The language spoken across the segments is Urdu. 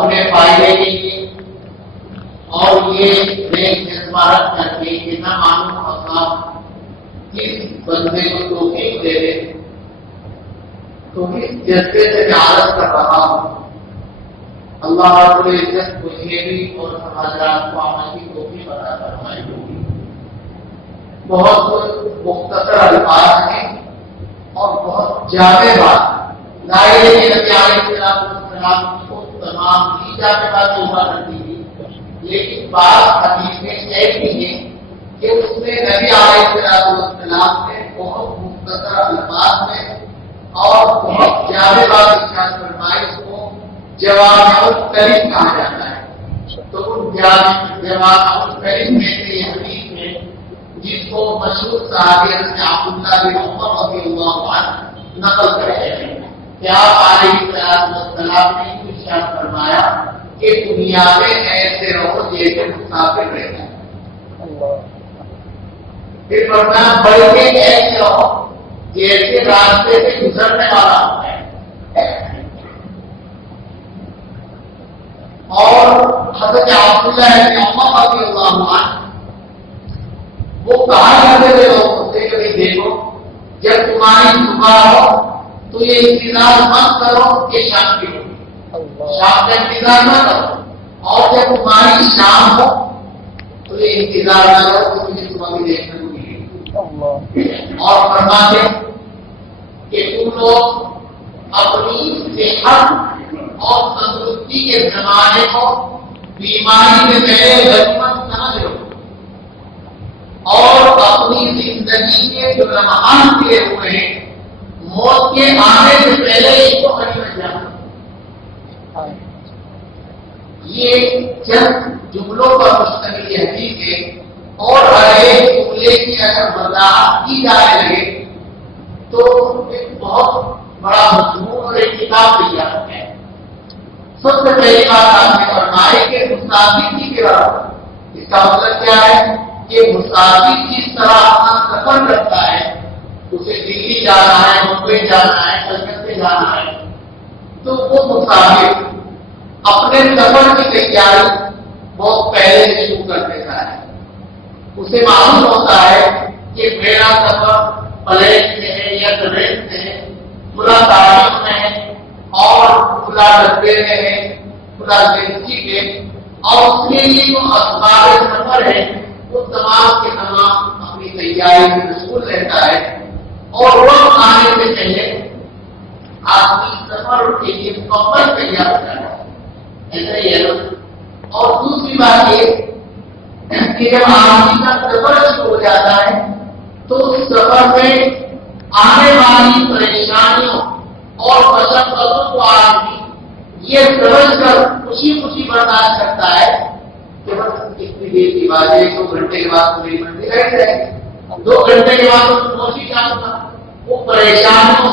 اپنے فائدے کے لیے اور یہ اسمارت کر کے کہ نہ معلوم اوقات کس بندے کو توفیق دے دے تو اس جذبے سے میں عرض کر رہا ہوں اللہ رب العزت مجھے بھی اور حضرات کو عمل کی توفیق عطا فرمائے. بہت مختصر الفاظ ہیں اور بہت جامع بات ظاہر ہے کہ نبی علیہ السلام کو تمام ہی جامع باتیں ہوا کرتی تھی لیکن بعض حدیثیں ایسی ہیں کہ اس میں نبی علیہ السلام نے بہت مختصر الفاظ میں اور بہت جامع بات ارشاد فرمائی. اس کو جوامع الکلم کہا جاتا ہے. تو ان جوامع الکلم میں سے یہ حدیث ہے جس کو مشہور صحابی عبداللہ بن عمر رضی اللہ عنہ نقل کرتے ہیں کہ آپ علیہ السلام نے ارشاد فرمایا کہ دنیا میں ایسے رہو جیسے مسافر رہتے ہیں. پھر فرمایا بلکہ ایسے رہو جیسے راستے سے گزرنے والا ہوتا ہے. اور حضرت عبداللہ بن عمر رضی اللہ عنہ وہ کہا کرتے تھے لوگوں سے کہ بھائی دیکھو جب تمہاری صبح ہو تو یہ انتظار مت کرو کہ شام کی ہو, شام کا انتظار نہ کرو, اور جب تمہاری شام ہو تو یہ انتظار نہ کرو کہ تمہیں صبح بھی دیکھنے کو ملے. اور فرماتے کہ تم لوگ اپنی صحت اور تندرستی کے زمانے کو بیماری سے پہلے غنیمت سمجھ لو اور اپنی زندگی کے جو لمحات کیے ہوئے ہیں موت کے آنے سے پہلے اس کو غنیمت جانا. یہ چند جملوں پر مشتمل حدیث ہے اور ہر ایک جملے کی اگر وضاحت کی جائے لگے تو ایک بہت بڑا مضمون اور ایک کتاب تیار ہے. سب سے پہلی بات آپ نے فرمائی کہ مسافر کی طرح, اس کا مطلب کیا ہے کہ مسافر جس طرح اپنا سفر کرتا ہے, اسے دلی جانا ہے, ممبئی جانا ہے, کلکتہ جانا ہے, تو وہ مسافر اپنے سفر کی تیاری بہت پہلے سے شروع کر دیتا ہے. اسے معلوم ہوتا ہے کہ میرا سفر پلیٹ میں ہے یا ٹرین میں ہے, کھلا تاریخ میں ہے اور کھلا ڈبے میں ہے, کھلا ٹیکسی میں, اور اس کے لیے جو اسباب سفر ہے وہ تمام کے تمام اپنی تیاری میں مشغول رہتا ہے. اور وقت آنے سے پہلے آدمی سفر کے لیے مکمل تیار ہوتا ہے. ایسا ہی ہے. اور دوسری بات یہ کہ جب آدمی کا سفر شروع ہو جاتا ہے تو اس سفر میں آنے والی پریشانیوں اور مشقتوں کو آدمی یہ سمجھ کر خوشی خوشی برداشت کرتا ہے کہ بس اتنی دیر کی بات ہے, 2 گھنٹے کے بعد پوری منڈی رہ جائے گی, 2 گھنٹے کے بعد پہنچی جاؤں. وہ پریشانیوں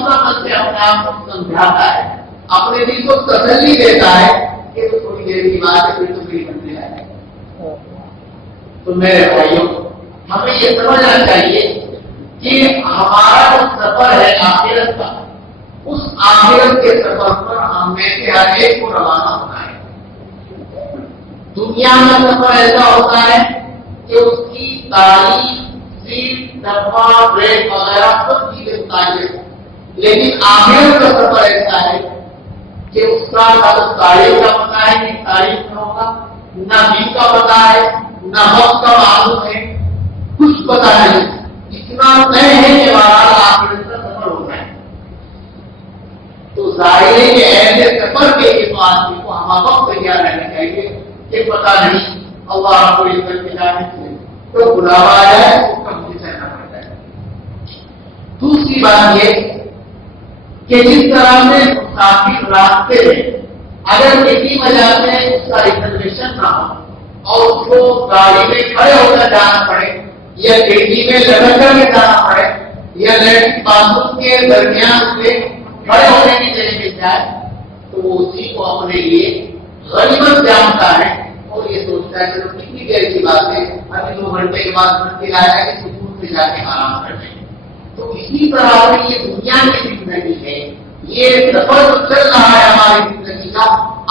کا من سے اپنے آپ کو سمجھاتا ہے, اپنے دل کو تسلی دیتا ہے کہ وہ تھوڑی دیر کی بات ہے, پھر تو پوری منڈی آئے گی. تو میرے بھائیوں ہمیں یہ سمجھنا چاہیے کہ ہمارا جو سفر ہے آخرت کا, اس آخرت کے سفر پر ہم میں سے ہر ایک کو روانہ ہونا ہے. دنیا کا سفر ایسا ہوتا ہے کہ اس کی تاریخ, سیٹ, ڈبہ, بریک وغیرہ سب چیزیں متعلق, لیکن آخرت کا سفر ایسا ہے کہ اس کا نہ تو تاریخ کا پتا ہے کہ تاریخ میں ہوگا, نہ دن کا پتا ہے, نہ وقت کا معلوم ہے, کچھ پتا نہیں. اتنا طے ہے کہ ہمارا آخرت کا سفر ہونا ہے. تو ظاہر ہے کہ ایسے سفر کے لیے تو آدمی کو ہم وقت تیار رہنا چاہیے کہ پتا نہیں اللہ کو عزت کے جانے سے تو بلاوا آ جائے اس کا مجھے سہنا پڑتا ہے. دوسری بات یہ کہ جس طرح سے مسافر راستے میں اگر کسی وجہ سے اس کا ریزرویشن نہ ہو اور اس کو گاڑی میں کھڑے ہو کر جانا پڑے یا کھڑکی میں لٹک کر کے جانا پڑے یا لیٹرن باتھ روم کے درمیان سے کھڑے ہونے کی جگہ مل جائے تو وہ اسی کو اپنے لیے غنیمت جانتا ہے اور یہ سوچتا ہے کہ کتنی دیر کی بات ہے, ابھی 2 گھنٹے کے بعد منزل آیا ہے, سکون سے جا کے آرام کر لیں. تو اسی طرح سے یہ دنیا کی زندگی ہے, یہ سفر جو چل رہا ہے ہماری زندگی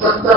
70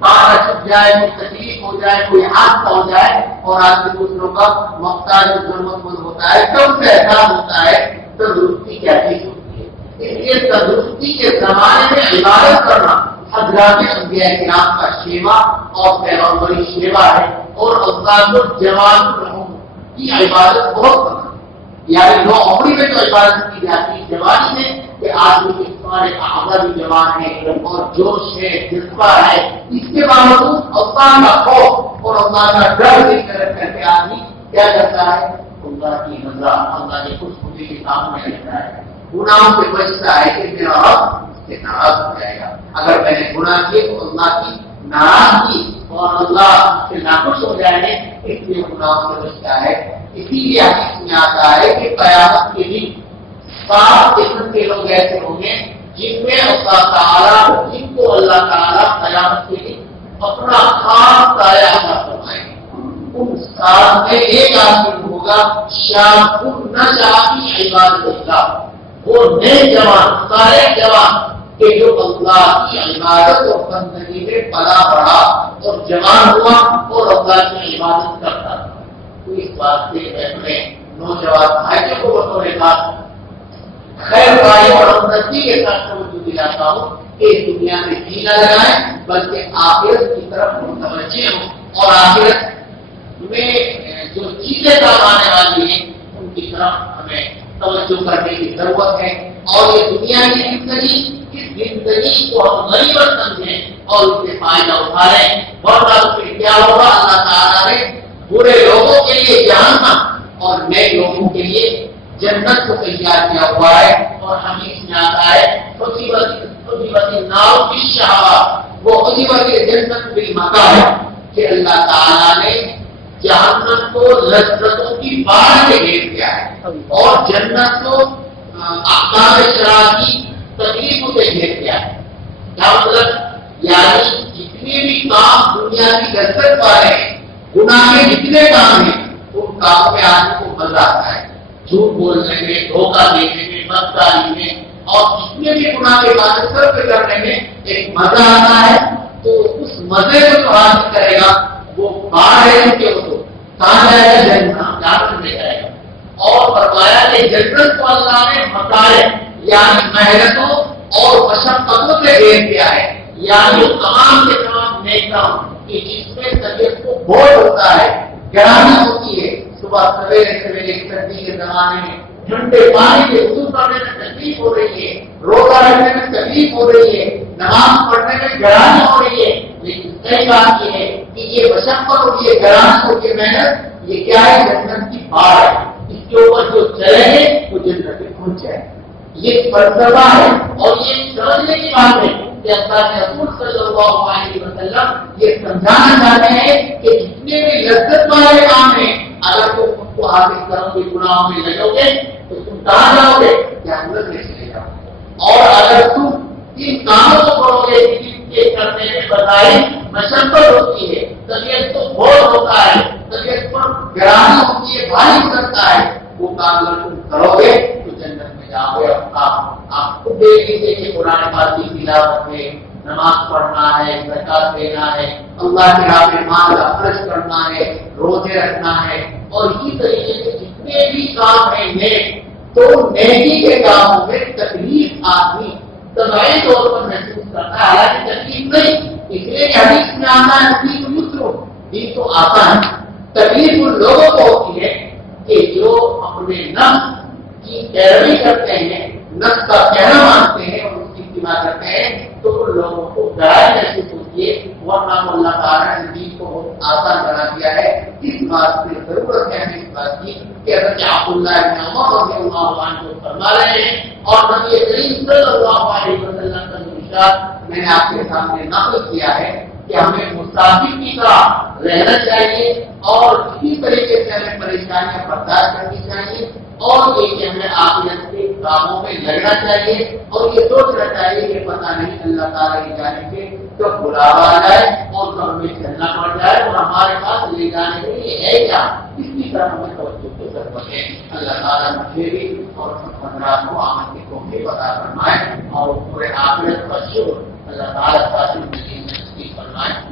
پانا چھپ جائے، کوئی تکلیف ہو جائے، کوئی حادثہ ہو جائے اور آدمی دوسروں کا محتاج ضرورت مند ہوتا ہے، تب سے احساس ہوتا ہے تندرستی کیا چیز ہوتی ہے۔ اس لیے تندرستی کے زمانے میں عبادت کرنا حضرات انبیاء کرام کا شیوا اور پیغمبری شیوا ہے، اور اللہ کو جوان رحم کی عبادت بہت پسند، یعنی نو عمری میں جو عبادت کی جاتی ہے جوانی میں، کہ آدمی کے سارے اعضاء بھی جوان ہے اور جوش ہے، جذبہ ہے، اس کے باوجود اللہ کا خوف اور اللہ کا ڈر بھی کر کے آدمی کیا کرتا ہے؟ اللہ کی رضا، اللہ کی خوش خوشی کے کام میں رہتا ہے، گناہوں سے بچتا ہے کہ میرا رب اس سے ناراض ہو جائے گا، اگر میں نے گناہ کیے تو اللہ کی ناراضگی اور اللہ سے ناخوش ہو جائیں گے، اس لیے گناہوں سے بچتا ہے۔ اسی لیے حدیث میں آتا ہے کہ قیامت کے دن 7 قسم کے لوگ ایسے ہوں گے جن میں اللہ تعالیٰ، جن کو اللہ تعالیٰ قیامت کے دن اپنا خاص سایہ عطا فرمائے گے۔ ان 7 میں ایک آدمی ہوگا شاب نشأ عبادت اللہ، وہ نئے جوان، سارے جوان کہ جو اللہ کی عبادت اور بندگی میں پلا بڑھا اور جوان ہوا اور اللہ کی عبادت کرتا تھا۔ تو اس بات سے میں اپنے نوجوان بھائیوں کو بطور بات خیر بھائی اور ہمدردی کے ساتھ توجہ دلاتا ہوں کہ اس دنیا میں جی نہ لگائیں بلکہ آخرت کی طرف متوجہ ہوں، اور آخرت میں جو چیزیں کام آنے والی ہیں ان کی طرف ہمیں توجہ کرنے کی ضرورت ہے، اور یہ دنیا کی زندگی، اس زندگی کو ہم غنیمت سمجھیں اور اس سے فائدہ اٹھا لیں، ورنہ اس میں کیا ہوگا؟ اللہ تعالیٰ نے برے لوگوں کے لیے جہنم اور نیک لوگوں کے لیے جنت کو تیار کیا ہوا ہے، اور حدیث میں آتا ہے ناؤ کی شہوات وہ جنت بالمکہ ہے کہ اللہ تعالیٰ نے جہنم کو لذتوں کی باڑھ سے گھیر دیا ہے اور جنت کو احکام شرع کی تکلیفوں سے گھیر دیا ہے۔ کیا مطلب؟ یعنی جتنے بھی کام دنیا کی لذت والے ہیں، گناہ کے جتنے کام ہیں، ان کاموں میں آدمی کو مزہ آتا ہے، جھوٹ بولنے میں، دھوکہ دینے میں، بدکاری میں، اور جتنے بھی گناہ کے بعد سب کرنے میں ایک مزہ آتا ہے۔ تو اس مزے کو جو حاصل کرے گا وہ باہر ہے کہ وہ تو کہاں جائے گا؟ جنت میں جائے گا۔ اور فرمایا کہ جنت کو اللہ نے مکارے یعنی محنتوں اور مشقتوں سے گھیر دیا ہے، یعنی وہ تمام کے تمام نیک کام کہ جس میں طبیعت کو بور ہوتا ہے، گرمی ہوتی ہے، صبح سویرے سویرے سردی کے زمانے میں ٹھنڈے پانی کے وضو کرنے میں تکلیف ہو رہی ہے، روزہ رکھنے میں تکلیف ہو رہی ہے، نماز پڑھنے میں گرانی ہو رہی ہے، لیکن صحیح بات یہ ہے کہ یہ مشقت اور یہ گرانی اور یہ محنت یہ کیا ہے؟ جنت کی باڑھ ہے، اس کے اوپر جو چلیں گے وہ جنت میں پہنچ جائے گا۔ یہ فلسفہ ہے اور یہ سمجھنے کی بات ہے کہ اللہ کے رسول صلی اللہ علیہ وسلم یہ سمجھانا چاہتے ہیں کہ جتنے بھی لذت والے کام ہیں اگر تم ان کو حاصل کرو گے، گناہوں میں لگو گے تو تم کہاں جاؤ گے؟ جہنم میں چلے جاؤ گے۔ اور اگر تم ان کاموں کو کرو گے جن کے کرنے میں بتائی مشقت ہوتی ہے، طبیعت کو بور ہوتا ہے، طبیعت پر گرانی ہوتی ہے، بھاری کرتا ہے، وہ کام اگر تم کرو گے تو جنت میں جاؤ گے۔ آپ خود دیکھ لیجیے کہ قرآن پاک کی تلاوت میں نماز پڑھنا ہے، زکات دینا ہے، اللہ کی راہ میں مال خرچ کرنا ہے، روزے رکھنا ہے، اور اسی طریقے سے جتنے بھی کام ہیں نیک، تو نیکی کے کاموں میں تکلیف آدمی طبعی طور پر محسوس کرتا ہے، حالانکہ تکلیف نہیں، اس لیے کہ حدیث میں آتا ہے تکلیف یسر، دین تو آسان ہے، تکلیف ان لوگوں کو ہوتی ہے کہ جو اپنے نفس کی پیروی کرتے ہیں، نفس کا کہنا مانتے ہیں اور اس کی اتباع کرتے ہیں، تو ان لوگوں کو گہرائی محسوس ہوتی ہے، ورنہ اللہ تعالیٰ نے دین کو بہت آسان بنا دیا ہے۔ اس بات سے ضرورت ہے ہمیں اس بات کی کہ حضرت عبداللہ بن عمر رضی اللہ عنہ فرما رہے ہیں، اور نبی کریم صلی اللہ علیہ وسلم کا ارشاد میں نے آپ کے سامنے نقل کیا ہے کہ ہمیں مسافر کی طرح رہنا چاہیے اور اسی طریقے سے ہمیں پریشانیاں برداشت کرنی چاہیے، اور یہ کہ ہمیں آخرت کے کاموں میں لگنا چاہیے، اور یہ سوچنا چاہیے کہ پتہ نہیں اللہ تعالیٰ کی جانب سے کب بلاوا آ جائے اور کب ہمیں چلنا پڑ جائے اور ہمارے پاس لے جانے کے لیے ہے کیا، اس کی طرف ہمیں توجہ کی ضرورت ہے۔ اللہ تعالیٰ مجھے بھی اور حضرات کو آمد کی توفیق عطا فرمائے اور پورے آخرت کا شکر اللہ تعالیٰ فرمائے۔